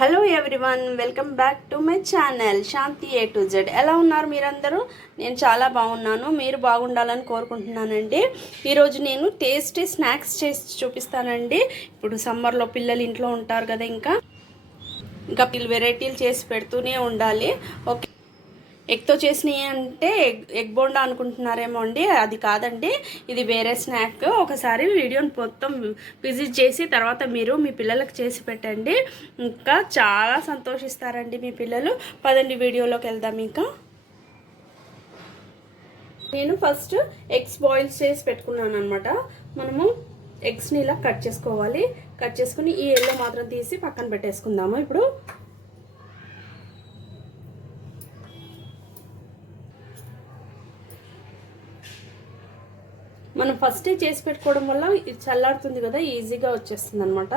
Hello everyone welcome back to my channel Shanti A to Z ఎలా ఉన్నారు మీరందరూ? నేను చాలా బాగున్నాను మీరు బాగుండాలని కోరుకుంటున్నానండి. ఈరోజు నేను టేస్టీ స్నాక్స్ చేసి చూపిస్తానండి. ఇప్పుడు సమ్మర్లో పిల్లలు ఇంట్లో ఉంటారు కదా ఇంకా. ఇంకా పిల్లలు వెరైటీలు చేసి పెడుతూనే ఉండాలి. ఓకే ఎగ్తో చేసినవి అంటే ఎగ్ ఎగ్ బోండా అనుకుంటున్నారేమో అండి అది కాదండి. ఇది వేరే స్నాక్. ఒకసారి వీడియోని మొత్తం విజిట్ చేసి తర్వాత మీరు మీ పిల్లలకు చేసి పెట్టండి. ఇంకా చాలా సంతోషిస్తారండి మీ పిల్లలు. పదండి వీడియోలోకి వెళ్దాం ఇంకా. నేను ఫస్ట్ ఎగ్స్ బాయిల్స్ చేసి పెట్టుకున్నాను అనమాట మనము ఎగ్స్ని ఇలా కట్ చేసుకోవాలి. కట్ చేసుకుని ఈ ఎల్లో మాత్రం తీసి పక్కన పెట్టేసుకుందాము. ఇప్పుడు మనం ఫస్టే చేసి పెట్టుకోవడం వల్ల ఇది చల్లారుతుంది కదా ఈజీగా వచ్చేస్తుంది అనమాట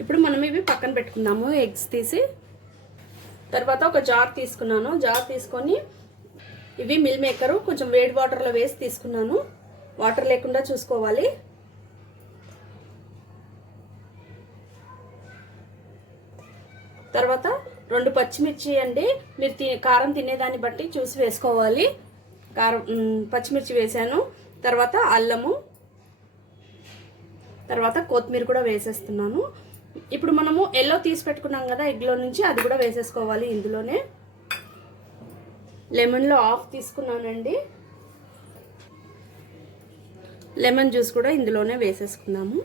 ఇప్పుడు మనం ఇవి పక్కన పెట్టుకుందాము ఎగ్స్ తీసి. తర్వాత ఒక జార్ తీసుకున్నాను జార్ తీసుకొని ఇవి మిల్ మేకరు. కొంచెం వేడి వాటర్లో వేసి తీసుకున్నాను. వాటర్ లేకుండా చూసుకోవాలి. తర్వాత రెండు పచ్చిమిర్చి అండి. మీరు తి కారం తినేదాన్ని బట్టి చూసి వేసుకోవాలి. కారం పచ్చిమిర్చి వేసాను. తర్వాత అల్లము. తర్వాత కొత్తిమీర కూడా వేసేస్తున్నాను. ఇప్పుడు మనము ఎల్లో తీసి పెట్టుకున్నాం కదా ఎగ్లో నుంచి అది కూడా వేసేసుకోవాలి ఇందులోనే. లెమన్లో ఆఫ్ తీసుకున్నానండి. లెమన్ జ్యూస్ కూడా ఇందులోనే వేసేసుకున్నాము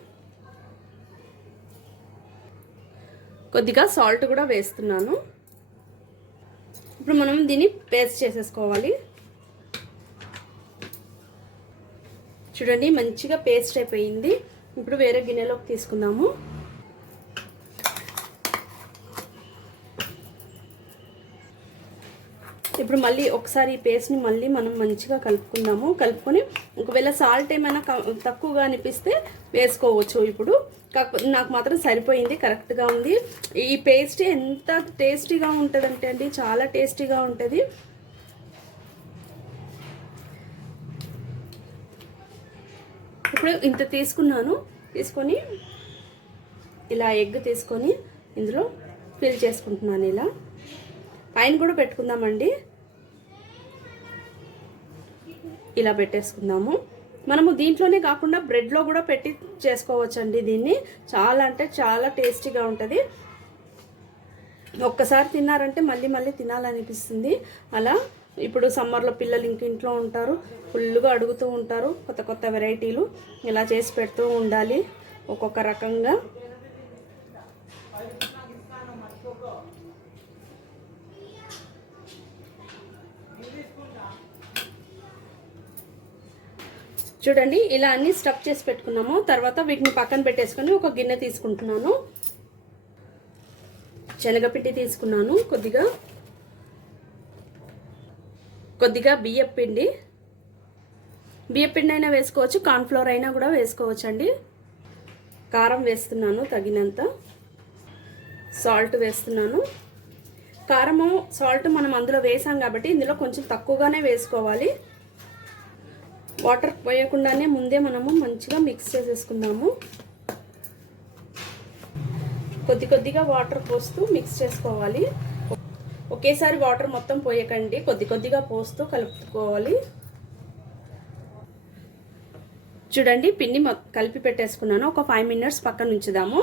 కొద్దిగా సాల్ట్ కూడా వేస్తున్నాను. ఇప్పుడు మనం దీన్ని పేస్ట్ చేసేసుకోవాలి. చూడండి మంచిగా పేస్ట్ అయిపోయింది. ఇప్పుడు వేరే గిన్నెలోకి తీసుకుందాము. ఇప్పుడు మళ్ళీ ఒకసారి ఈ పేస్ట్ని మళ్ళీ మనం మంచిగా కలుపుకుందాము. కలుపుకొని ఒకవేళ సాల్ట్ ఏమైనా తక్కువగా అనిపిస్తే వేసుకోవచ్చు ఇప్పుడు. కాకపోతే నాకు మాత్రం సరిపోయింది కరెక్ట్గా ఉంది. ఈ పేస్ట్ ఎంత టేస్టీగా ఉంటుందంటే అండి చాలా టేస్టీగా ఉంటుంది. ఇప్పుడు ఇంత తీసుకున్నాను తీసుకొని ఇలా ఎగ్ తీసుకొని ఇందులో ఫిల్ చేసుకుంటున్నాను ఇలా. పైన కూడా పెట్టుకుందామండి. ఇలా పెట్టేసుకుందాము. మనము దీంట్లోనే కాకుండా బ్రెడ్లో కూడా పెట్టి చేసుకోవచ్చండి దీన్ని. చాలా అంటే చాలా టేస్టీగా ఉంటుంది. ఒక్కసారి తిన్నారంటే మళ్ళీ మళ్ళీ తినాలనిపిస్తుంది. అలా ఇప్పుడు సమ్మర్లో పిల్లలు ఇంక ఇంట్లో ఉంటారు. ఫుల్గా అడుగుతూ ఉంటారు కొత్త కొత్త వెరైటీలు. ఇలా చేసి పెడుతూ ఉండాలి ఒక్కొక్క రకంగా. చూడండి ఇలా అన్నీ స్టఫ్ చేసి పెట్టుకున్నాము. తర్వాత వీటిని పక్కన పెట్టేసుకొని ఒక గిన్నె తీసుకుంటున్నాను. శనగపిండి తీసుకున్నాను కొద్దిగా. కొద్దిగా బియ్యం పిండి బియ్యం పిండి అయినా వేసుకోవచ్చు కార్న్ఫ్లోర్ అయినా కూడా వేసుకోవచ్చు అండి కారం వేస్తున్నాను తగినంత. సాల్ట్ వేస్తున్నాను. కారము సాల్ట్ మనం అందులో వేసాం కాబట్టి ఇందులో కొంచెం తక్కువగానే వేసుకోవాలి. వాటర్ పోయకుండానే ముందే మనము మంచిగా మిక్స్ చేసేసుకుందాము. కొద్ది కొద్దిగా వాటర్ పోస్తూ మిక్స్ చేసుకోవాలి. ఒకేసారి వాటర్ మొత్తం పోయకండి. కొద్ది కొద్దిగా పోస్తూ కలుపుకోవాలి. చూడండి పిండి కలిపి పెట్టేసుకున్నాను. ఒక ఫైవ్ మినిట్స్ పక్కన ఉంచుదాము.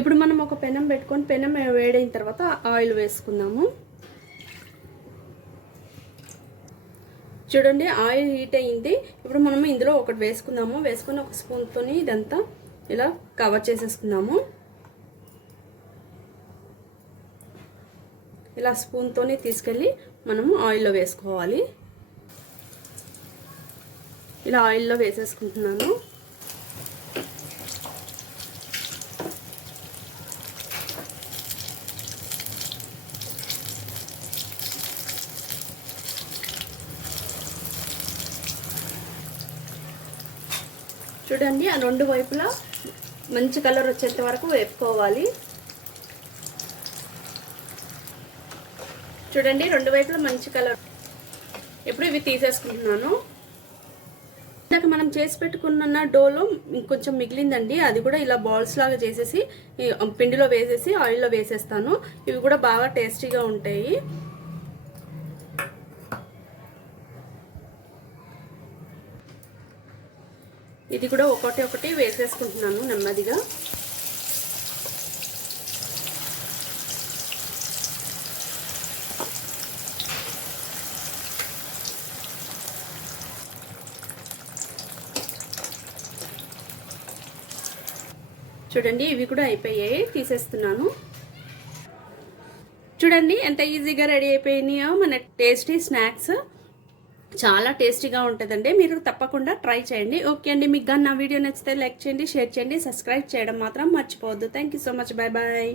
ఇప్పుడు మనం ఒక పెనం పెట్టుకొని పెనం వేడైన తర్వాత ఆయిల్ వేసుకుందాము. చూడండి ఆయిల్ హీట్ అయ్యింది. ఇప్పుడు మనం ఇందులో ఒకటి వేసుకుందాము. వేసుకొని ఒక స్పూన్తో ఇదంతా ఇలా కవర్ చేసేసుకుందాము. ఇలా స్పూన్తో తీసుకెళ్ళి మనము ఆయిల్లో వేసుకోవాలి. ఇలా ఆయిల్లో వేసేసుకుంటున్నాను. చూడండి ఆ రెండు వైపులా మంచి కలర్ వచ్చేంత వరకు వేపుకోవాలి. చూడండి రెండు వైపులా మంచి కలర్. ఇప్పుడు ఇవి తీసేసుకుంటున్నాను. ఇందాక మనం చేసి పెట్టుకున్న డోలో ఇంకొంచెం మిగిలిందండి. అది కూడా ఇలా బాల్స్ లాగా చేసేసి పిండిలో వేసేసి ఆయిల్లో వేసేస్తాను. ఇవి కూడా బాగా టేస్టీగా ఉంటాయి. ఇది కూడా ఒకటి ఒకటి వేసేసుకుంటున్నాను నెమ్మదిగా. చూడండి ఇవి కూడా అయిపోయాయి తీసేస్తున్నాను. చూడండి ఎంత ఈజీగా రెడీ అయిపోయినాయో మన టేస్టీ స్నాక్స్ చాలా టేస్టీగా ఉంటుందండి. మీరు తప్పకుండా ట్రై చేయండి. ఓకే అండి. మీకు కానీ నా వీడియో నచ్చితే లైక్ చేయండి షేర్ చేయండి సబ్స్క్రైబ్ చేయడం మాత్రం మర్చిపోవద్దు. Thank you so much bye bye